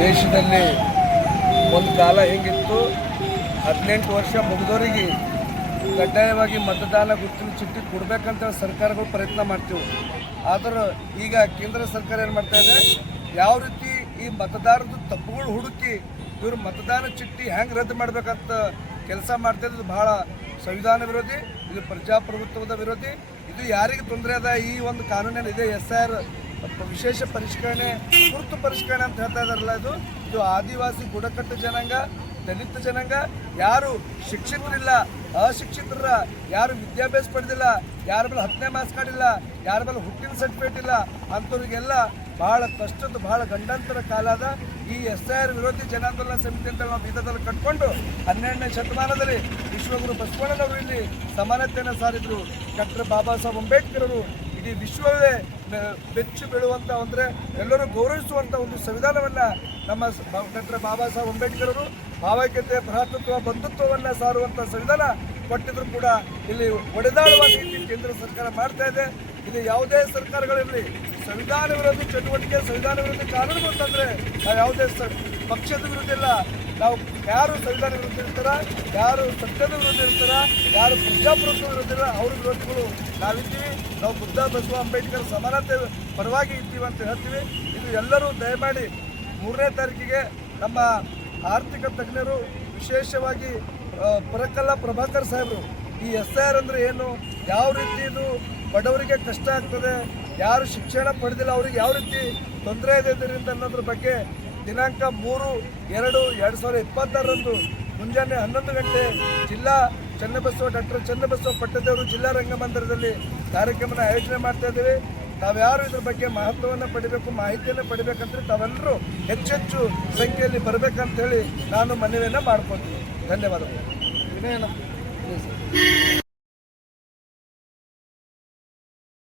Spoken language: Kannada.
ದೇಶದಲ್ಲಿ ಒಂದು ಕಾಲ ಹೇಗಿತ್ತು? ಹದಿನೆಂಟು ವರ್ಷ ಮುಗಿದವರಿಗೆ ಕಡ್ಡಾಯವಾಗಿ ಮತದಾನ ಗುರುತಿನ ಚೀಟಿ ಕೊಡಬೇಕಂತ ಸರ್ಕಾರಗಳು ಪ್ರಯತ್ನ ಮಾಡ್ತೀವಿ. ಆದ್ರೆ ಈಗ ಕೇಂದ್ರ ಸರ್ಕಾರ ಏನು ಮಾಡ್ತಾ ಇದೆ? ಯಾವ ರೀತಿ ಈ ಮತದಾರದ ತಪ್ಪುಗಳು ಹುಡುಕಿ ಇವರು ಮತದಾನ ಚೀಟಿ ಹೆಂಗೆ ರದ್ದು ಮಾಡಬೇಕಂತ ಕೆಲಸ ಮಾಡ್ತಾ ಇದ್ದು ಬಹಳ ಸಂವಿಧಾನ ವಿರೋಧಿ, ಇದು ಪ್ರಜಾಪ್ರಭುತ್ವದ ವಿರೋಧಿ. ಇದು ಯಾರಿಗೆ ತೊಂದರೆ ಅದ? ಈ ಒಂದು ಕಾನೂನೇನಿದೆ ಎಸ್ ಆರ್ ವಿಶೇಷ ಪರಿಷ್ಕರಣೆ, ತುರ್ತು ಪರಿಷ್ಕರಣೆ ಅಂತ ಹೇಳ್ತಾ ಇದಾರಲ್ಲ ಇದು ಇದು ಆದಿವಾಸಿ ಬುಡಕಟ್ಟು ಜನಾಂಗ, ದಲಿತ ಜನಾಂಗ. ಯಾರು ಶಿಕ್ಷಿತರಿಲ್ಲ ಅಶಿಕ್ಷಿತರ ಯಾರು ವಿದ್ಯಾಭ್ಯಾಸ ಪಡೆದಿಲ್ಲ, ಯಾರ ಮೇಲೆ ಹತ್ತನೇ ಇಲ್ಲ, ಯಾರ ಮೇಲೆ ಹುಟ್ಟಿನ ಸರ್ಟಿಫಿಕೇಟ್ ಇಲ್ಲ, ಅಂಥವ್ರಿಗೆಲ್ಲ ಬಹಳ ಕಷ್ಟದ ಬಹಳ ಗಂಡಾಂತರ ಕಾಲದ ಈ ಎಸ್ ಐ ಆರ್ ವಿರೋಧಿ ಜನಾಂದೋಲನ ಸಮಿತಿ ಅಂತ ನಾವು ಬೀದದಲ್ಲಿ ಕಟ್ಕೊಂಡು ಹನ್ನೆರಡನೇ ಶತಮಾನದಲ್ಲಿ ವಿಶ್ವಗುರು ಬಸವಣ್ಣನವರು ಇಲ್ಲಿ ಸಮಾನತೆಯನ್ನು ಸಾರಿದ್ರು. ಡಾಕ್ಟರ್ ಬಾಬಾ ಸಾಹೇಬ್ ಅಂಬೇಡ್ಕರ್ ಅವರು ಇಡೀ ವಿಶ್ವವೇ ಬೆಚ್ಚು ಬೀಳುವಂತ ಅಂದರೆ ಎಲ್ಲರೂ ಗೌರವಿಸುವಂತ ಒಂದು ಸಂವಿಧಾನವನ್ನ ನಮ್ಮ ಡಾಕ್ಟರ್ ಬಾಬಾ ಸಾಹೇಬ್ ಅಂಬೇಡ್ಕರ್ ಅವರು ಭಾವೈಕ್ಯತೆ ಭ್ರಾತೃತ್ವ, ಬಂಧುತ್ವವನ್ನ ಸಾರುವಂತ ಸಂವಿಧಾನ ಕೊಟ್ಟಿದ್ರು ಕೂಡ ಇಲ್ಲಿ ಒಡೆದಾಡುವ ನೀತಿ ಕೇಂದ್ರ ಸರ್ಕಾರ ಮಾಡ್ತಾ ಇದೆ. ಇಲ್ಲಿ ಯಾವುದೇ ಸರ್ಕಾರಗಳಿರಲಿ ಸಂವಿಧಾನ ವಿರೋಧಿ ಚಟುವಟಿಕೆ, ಸಂವಿಧಾನ ವಿರೋಧಿ ಕಾನೂನು ಅಂತಂದರೆ ಯಾವುದೇ ಪಕ್ಷದ ವಿರುದ್ಧ ಇಲ್ಲ. ನಾವು ಯಾರು ಸಂವಿಧಾನ ವಿರುದ್ಧ ಇರ್ತಾರ, ಯಾರು ಸತ್ಯದ ವಿರುದ್ಧ ಇರ್ತಾರ, ಯಾರು ಪ್ರಜಾಪ್ರಭುತ್ವ ವಿರುದ್ಧ ಇರ್ತಾರ, ಅವ್ರ ವಿರೋಧಿಗಳು ನಾವಿದ್ದೀವಿ. ನಾವು ಬುದ್ಧ, ಬಸವ, ಅಂಬೇಡ್ಕರ್ ಸಮಾನತೆ ಪರವಾಗಿ ಇದ್ದೀವಿ ಅಂತ ಹೇಳ್ತೀವಿ. ಇದು ಎಲ್ಲರೂ ದಯಮಾಡಿ ಮೂರನೇ ತಾರೀಕಿಗೆ ನಮ್ಮ ಆರ್ಥಿಕ ತಜ್ಞರು, ವಿಶೇಷವಾಗಿ ಪರಕಲ್ಲ ಪ್ರಭಾಕರ್ ಸಾಹೇಬರು, ಈ ಎಸ್ ಐ ಆರ್ ಅಂದರೆ ಏನು? ಯಾವ ರೀತಿ ಇದು ಬಡವರಿಗೆ ಕಷ್ಟ ಆಗ್ತದೆ? ಯಾರು ಶಿಕ್ಷಣ ಪಡೆದಿಲ್ಲ, ಅವರಿಗೆ ಯಾವ ರೀತಿ ತೊಂದರೆ ಇದೆ ಇದರಿಂದ ಅನ್ನೋದ್ರ ಬಗ್ಗೆ ದಿನಾಂಕ ಮೂರು ಎರಡು ಎರಡು ಸಾವಿರದ ಇಪ್ಪತ್ತಾರರಂದು ಮುಂಜಾನೆ ಹನ್ನೊಂದು ಗಂಟೆ ಜಿಲ್ಲಾ ಚನ್ನಬಸವ ಡಾಕ್ಟರ್ ಚನ್ನಬಸವ ಪಟ್ಟದೇವರು ಜಿಲ್ಲಾ ರಂಗಮಂದಿರದಲ್ಲಿ ಕಾರ್ಯಕ್ರಮನ ಆಯೋಜನೆ ಮಾಡ್ತಾ ಇದ್ದೀವಿ. ತಾವ್ಯಾರು ಇದ್ರ ಬಗ್ಗೆ ಮಹತ್ವವನ್ನು ಪಡಿಬೇಕು, ಮಾಹಿತಿಯನ್ನು ಪಡಿಬೇಕಂದ್ರೆ ತಾವೆಲ್ಲರೂ ಹೆಚ್ಚೆಚ್ಚು ಸಂಖ್ಯೆಯಲ್ಲಿ ಬರಬೇಕಂತ ಹೇಳಿ ನಾನು ಮನವಿಯನ್ನು ಮಾಡ್ಕೊತೀನಿ ಧನ್ಯವಾದಗಳು. ವಿನಯನ